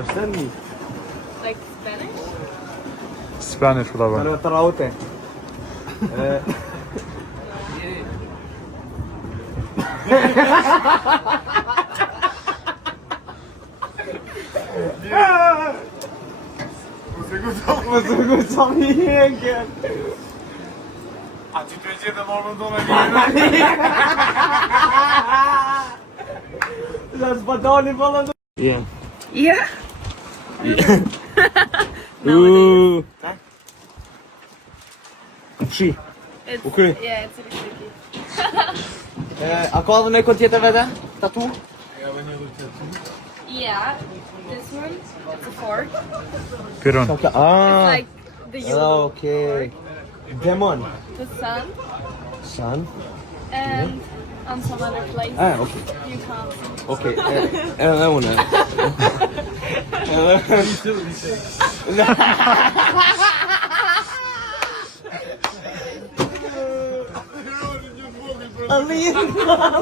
understand me? Like Spanish? Spanish whatever. Para traute. Mos e kuptoj mirë. A ti të gjithë morën tonë një. La spadoni valla. Yeah. Yeah. Ooh. Shi. It's, Okay. Yeah, it's really tricky. A ka edhe në kënd tjetër vete? Tatu? Yeah, this one, it's a fork. Piron. Okay. It's Ah. like the unicorn, Okay. Demon. the sun, Sun. and on some other place. Ah, okay. You can't. Okay. Una.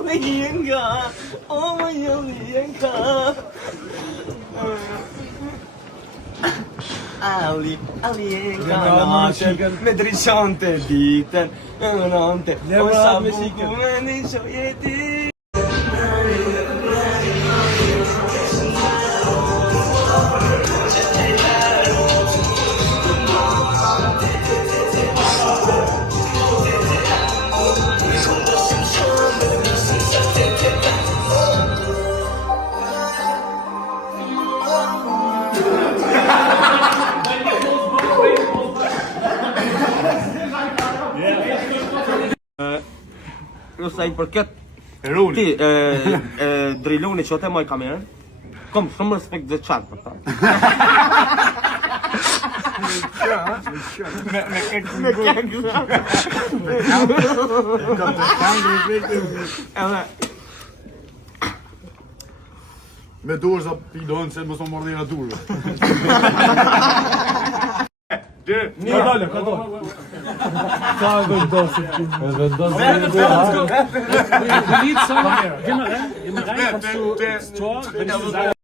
Alienga. Oh my alienga. Alienga. Me drishante ditën, nonte. O sa me shikën në shojeti. Ju sa I përket ti driluni që te moj kamerën. Kom shumë respekt dhe qatë për ta. Me kekë. Edhe Me dorë sa pilon se mos o mordira durve. Ka dalë, ka dalë. Ka vendosin. Vendosin.